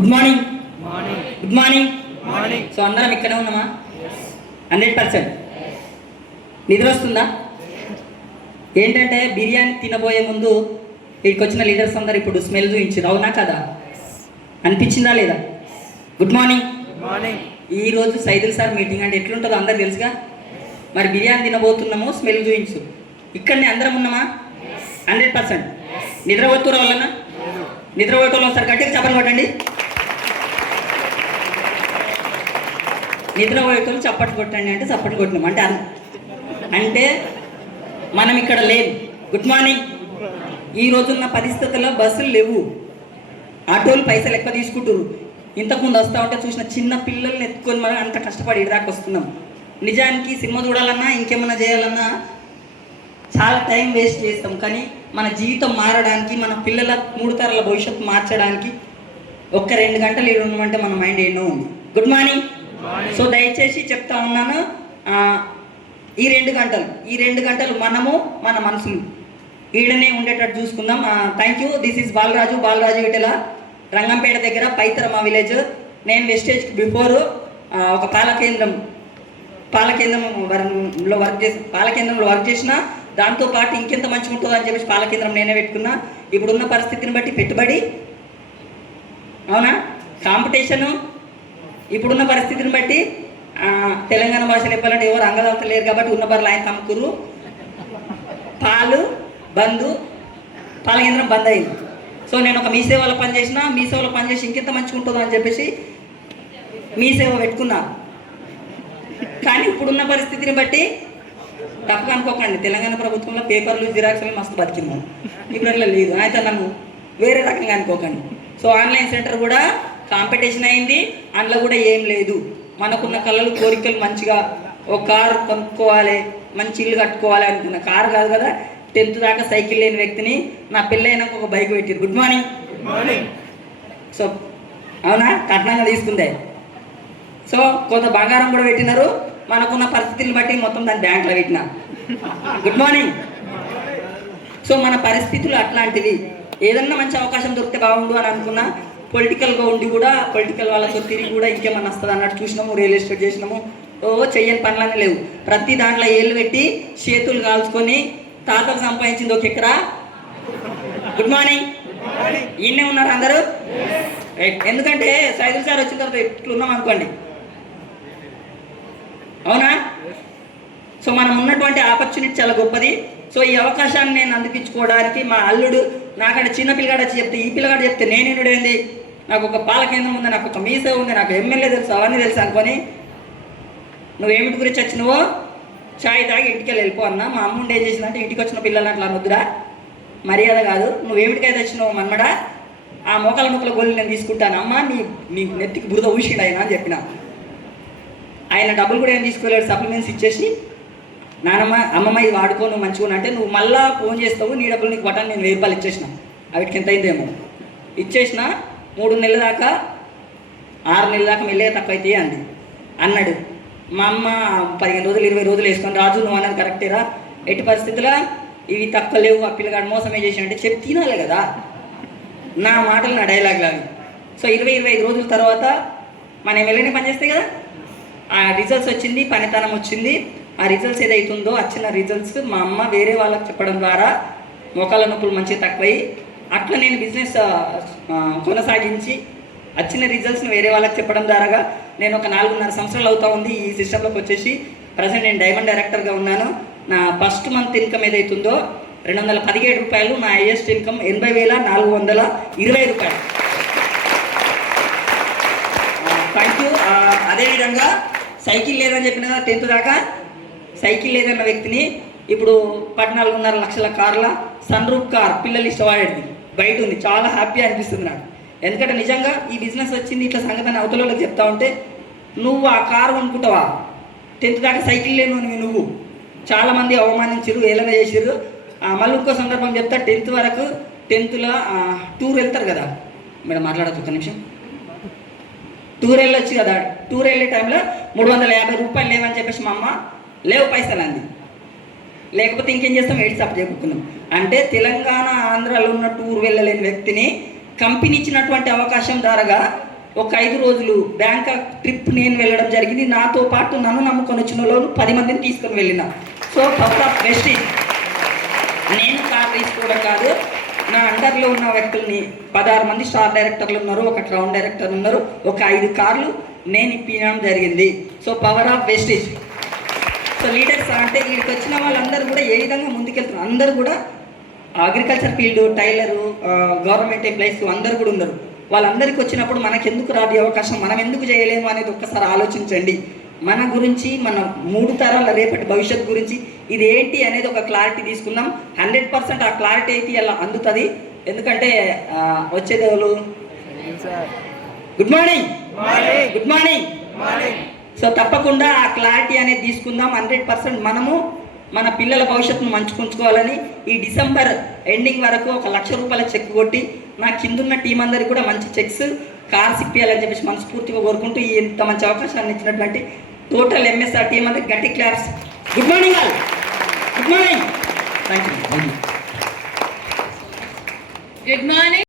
Good morning. Morning. Good morning. Morning. So అందరం ఇక్కడే ఉన్నామా? 100%. నిద్ర వస్తుందా? ఏంటంటే బిర్యానీ తినబోయే ముందు ఇక్కడికి వచ్చిన లీడర్స్ అందరు ఇప్పుడు స్మెల్ చూపించారు, అవునా కదా? అనిపించిందా లేదా? Good morning. మార్నింగ్. ఈరోజు సైదుల్ సార్ మీటింగ్ అంటే ఎట్లుంటుందో అందరు తెలుసుగా. మరి బిర్యానీ తినబోతున్నాము, స్మెల్ చూపించు. ఇక్కడనే అందరం ఉన్నామా? 100%. నిద్రపోతున్న వాళ్ళన్నా? నిద్రపోయేటోళ్ళు ఒకసారి గట్టిగా చప్పట్లు కొట్టండి. నిద్రపోయేటోళ్ళు చప్పట్లు కొట్టండి అంటే చప్పట్లు కొట్టినాం అంటే అంటే మనం ఇక్కడ లేవు. Good morning. ఈ రోజున్న పరిస్థితుల్లో బస్సులు లేవు, ఆటోలు పైసలు ఎక్కువ తీసుకుంటారు. ఇంతకుముందు వస్తూ ఉంటే చూసిన చిన్న పిల్లల్ని ఎత్తుకొని మనం అంత కష్టపడి ఇదాకా వస్తున్నాం. నిజానికి సినిమా చూడాలన్నా ఇంకేమన్నా చేయాలన్నా చాలా టైం వేస్ట్ చేస్తాం. కానీ మన జీవితం మారడానికి, మన పిల్లల 3 తరాల భవిష్యత్తు మార్చడానికి ఒక్క 2 గంటలు ఇక్కడ ఉన్నామంటే మన మైండ్ ఎన్నో ఉంది. Good morning. సో దయచేసి చెప్తా ఉన్నాను, ఈ 2 గంటలు మనము మన మనసులు ఈడనే ఉండేటట్టు చూసుకుందాం. Thank you. This is Balaraju Itala, Rangampet దగ్గర పైతరమ విలేజ్. నేను వెస్టేజ్కి బిఫోర్ ఒక పాలకేంద్రంలో వర్క్ చేసిన. దాంతోపాటు ఇంకెంత మంచిగా ఉంటుందో అని చెప్పేసి పాలకేంద్రం నేనే పెట్టుకున్నా. ఇప్పుడున్న పరిస్థితిని బట్టి పెట్టుబడి, అవునా, కాంపిటీషను, ఇప్పుడున్న పరిస్థితిని బట్టి తెలంగాణ భాషలో చెప్పాలంటే ఎవరు అంగదాత లేరు కాబట్టి ఉన్న బర్రెలు ఆయన తమ్ముకురు. పాలు బంద్, పాలకేంద్రం బంద్ అయింది. సో నేను ఒక మీ సేవలో పనిచేసిన, మీ సేవలో పనిచేసి ఇంకెంత మంచిగా ఉంటుందో అని చెప్పేసి మీ సేవ పెట్టుకున్నా. కానీ ఇప్పుడున్న పరిస్థితిని బట్టి తప్పక అనుకోకండి, తెలంగాణ ప్రభుత్వంలో పేపర్లు జిరాక్స్లు మస్తు బతికింది. ఇప్పుడు అట్లా లేదు, అయితే నన్ను వేరే రకంగా అనుకోకండి. సో ఆన్లైన్ సెంటర్ కూడా కాంపిటీషన్ అయింది, అందులో కూడా ఏం లేదు. మనకున్న కళలు కోరికలు మంచిగా ఒక కారు కొనుక్కోవాలి, మంచి ఇల్లు కట్టుకోవాలి అనుకున్న. కారు కాదు కదా, 10th దాకా సైకిల్ లేని వ్యక్తిని నా పెళ్ళైనాక ఒక బైక్ పెట్టారు. Good morning. సో అవునా, కట్నంగా తీసుకుందే. సో కొంత బంగారం కూడా పెట్టినారు. మనకున్న పరిస్థితులను బట్టి మొత్తం దాన్ని బ్యాంకులో పెట్టిన. Good morning. సో మన పరిస్థితులు అట్లాంటివి. ఏదన్నా మంచి అవకాశం దొరికితే బాగుండు అని అనుకున్నా. పొలిటికల్గా ఉండి కూడా పొలిటికల్ వాళ్ళతో తిరిగి కూడా ఇంకేమన్నా వస్తుంది అన్నట్టు చూసినాము. రియల్ ఎస్టేట్ చేసినాము. చెయ్యని పనులన్నీ లేవు. ప్రతి దాంట్లో ఏళ్ళు పెట్టి చేతులు కాల్చుకొని తాతలు సంపాదించింది ఒక ఎకరా. Good morning. ఈయనే ఉన్నారు అందరూ. ఎందుకంటే సైదుల్ సార్ వచ్చిన తర్వాత ఎట్లున్నాం అనుకోండి, అవునా? సో మనం ఉన్నటువంటి ఆపర్చునిటీ చాలా గొప్పది. సో ఈ అవకాశాన్ని నేను అందిపించుకోవడానికి మా అల్లుడు నాకంటే చిన్న పిల్లగాడు వచ్చి చెప్తే, ఈ పిల్లగాడు చెప్తే నేనేంటి, నాకు ఒక పాలకేంద్రం ఉంది, నాకు ఒక మీసే ఉంది, నాకు ఎమ్మెల్యే తెలుసు, అవన్నీ తెలుసు అనుకొని నువ్వేమిటి గురించి వచ్చినవో చాయ్ తాగి ఇంటికి వెళ్ళిపో అన్న. మా అమ్ముండి ఏం చేసిందంటే, ఇంటికి వచ్చిన పిల్లలు అట్లా అనొద్దురా, మర్యాద కాదు. నువ్వేమిటికైతే వచ్చినావు మన్మడా, ఆ మోకాల నొప్పుల గోళ్ళు నేను తీసుకుంటాను అమ్మ, నీ నెత్తికి బురద ఊసిడు ఆయన అని చెప్పిన. ఆయన డబ్బులు కూడా ఏం తీసుకోలేడు, సప్లిమెంట్స్ ఇచ్చేసి నానమ్మ అమ్మమ్మ ఇది వాడుకో, నువ్వు మంచిగా అంటే నువ్వు మళ్ళీ ఫోన్ చేస్తావు, నీ డబ్బులు నీకు బటన్ నేను 1000 రూపాయలు ఇచ్చేసిన. అవిటికి ఎంత అయిందేమో ఇచ్చేసిన. 3 నెలల దాకా 6 నెలల దాకా మెల్లగా తక్కువ అయితే అంది అన్నాడు. మా అమ్మ 15 రోజులు 20 రోజులు వేసుకొని, రాజు నువ్వు అన్నది కరెక్టేరా, ఎట్టి పరిస్థితుల్లో ఇవి తక్కువ లేవు, ఆ పిల్లగాడు మోసమే చేసి అంటే చెప్పి తినాలి కదా. నా మాటలు నా డైలాగ్ లాగా. సో 20-25 రోజుల తర్వాత మన ఎమ్మెల్యేనే పనిచేస్తాయి కదా, ఆ రిజల్ట్స్ వచ్చింది, పనితనం వచ్చింది. ఆ రిజల్ట్స్ ఏదైతుందో వచ్చిన రిజల్ట్స్ మా అమ్మ వేరే వాళ్ళకి చెప్పడం ద్వారా మోకాళ్ళ నొప్పులు మంచిగా తక్కువయి, అట్లా నేను బిజినెస్ కొనసాగించి వచ్చిన రిజల్ట్స్ని వేరే వాళ్ళకి చెప్పడం ద్వారా నేను ఒక 4.5 సంవత్సరాలు అవుతా ఉంది ఈ సిస్టంలోకి వచ్చేసి. ప్రజెంట్ నేను డైమండ్ డైరెక్టర్గా ఉన్నాను. నా ఫస్ట్ మంత్ ఇన్కమ్ ఏదైతుందో 217 రూపాయలు, నా హైయెస్ట్ ఇన్కమ్ 80,420 రూపాయలు. Thank you. అదేవిధంగా సైకిల్ లేదని చెప్పిన 10th దాకా సైకిల్ లేదన్న వ్యక్తిని ఇప్పుడు 14.5 లక్షల కార్ల సన్ రూఫ్ కార్ పిల్లలు ఇష్టపడేది బయట ఉంది. చాలా హ్యాపీ అనిపిస్తుంది నాకు. ఎందుకంటే నిజంగా ఈ బిజినెస్ వచ్చింది ఇట్లా సంగతి అవతల వాళ్ళకి చెప్తా ఉంటే, నువ్వు ఆ కారు కొనుక్కుంటావా? 10th దాకా సైకిల్ లేను నువ్వు. చాలామంది అవమానించారు, ఏలన చేసారు. మళ్ళీ ఇంకో సందర్భం చెప్తా. 10th వరకు 10thలో టూర్ వెళ్తారు కదా మేడం, మాట్లాడచ్చు ఒక నిమిషం. టూర్ వెళ్ళొచ్చు కదా, టూర్ వెళ్ళే టైంలో 350 రూపాయలు లేవని చెప్పేసి మా అమ్మ లేవు పైసలు అంది. లేకపోతే ఇంకేం చేస్తాం, ఎయిడ్స్ చెప్పుకున్నాం. అంటే తెలంగాణ ఆంధ్రాలో ఉన్న టూర్ వెళ్ళలేని వ్యక్తిని కంపెనీ ఇచ్చినటువంటి అవకాశం ద్వారా ఒక 5 రోజులు బ్యాంకాక్ ట్రిప్ నేను వెళ్ళడం జరిగింది. నాతో పాటు నన్ను నమ్ముకొని వచ్చిన వాళ్ళు 10 మందిని తీసుకొని వెళ్ళిన. So power of Vestige. నేను కార్ తీసుకోవడం కాదు, నా అండర్లో ఉన్న వ్యక్తుల్ని 16 మంది స్టార్ డైరెక్టర్లు ఉన్నారు, ఒక క్రౌన్ డైరెక్టర్ ఉన్నారు, ఒక 5 కార్లు నేను ఇప్పించడం జరిగింది. So power of Vestige. So leaders అంటే వీడికి వచ్చిన వాళ్ళందరూ కూడా ఏ విధంగా ముందుకెళ్తున్నారు, అందరూ కూడా agriculture field, tailor, government employees అందరూ కూడా ఉన్నారు. వాళ్ళందరికీ వచ్చినప్పుడు మనకెందుకు రాదు అవకాశం, మనం ఎందుకు చేయలేము అనేది ఒక్కసారి ఆలోచించండి. మన గురించి, మన 3 తరాల రేపటి భవిష్యత్తు గురించి ఇది ఏంటి అనేది ఒక క్లారిటీ తీసుకుందాం. 100% ఆ క్లారిటీ అయితే అలా అందుతుంది. ఎందుకంటే వచ్చేది ఎవరు? Good morning, good morning. So తప్పకుండా ఆ క్లారిటీ అనేది తీసుకుందాం. 100% మనము మన పిల్లల భవిష్యత్తును మంచుకుంచుకోవాలని ఈ డిసెంబర్ ఎండింగ్ వరకు ఒక ₹1,00,000 చెక్ కొట్టి నా కిందున్న టీం అందరికి కూడా మంచి చెక్స్, కార్స్ ఇప్పించాలని చెప్పేసి మనస్ఫూర్తిగా కోరుకుంటూ ఈ ఇంత మంచి అవకాశాన్ని ఇచ్చినటువంటి టోటల్ ఎంఎస్ఆర్ టీం అందరికి గట్టి claps. Good morning all, good morning. Thank you. Good morning.